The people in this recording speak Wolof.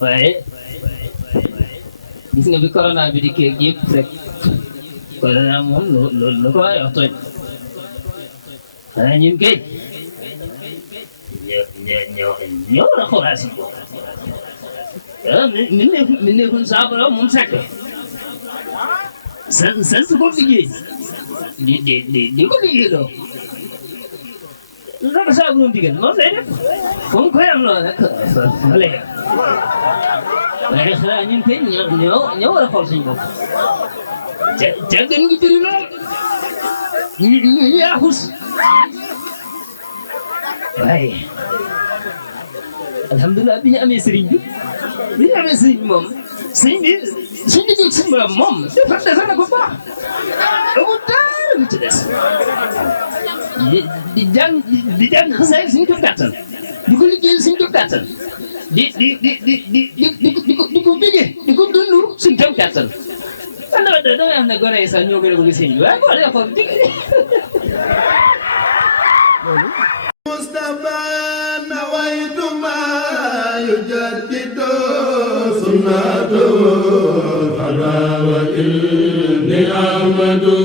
waaye gis nga bi corona bi di kii yëpp rek corona moom lu ko waay wax tooñ waaye ñun kay ñoo war a xoolaat si bopp mi nekkul saabara moom sàkk sant ko liggéey di ko liggéey loo naka saabu noonu digal moom lay def comme koy am loolu rek fa lay def waaye xanaa ñun kay ñoo war a xool suñu bopp ca gën gi bëri lool ñu yaaxus waaye alhamdulilah bi ñu amee sëriñ bi moom sëriñ bi suñu liggéey suñu borom moom defar na ko baax amul dara lu ci des di jàng xasaay suñu jëm kàttan di ko liggéeyal suñu jëm kàttan di ko bégee di ko dund suñu jëm kàttan man damay xam ne gone yi sax ñoo gën a bëgg sëñ bi waaye boo dee xool Mustafa nawaytu ma yujaddidu sunnatu fala wa inni amadu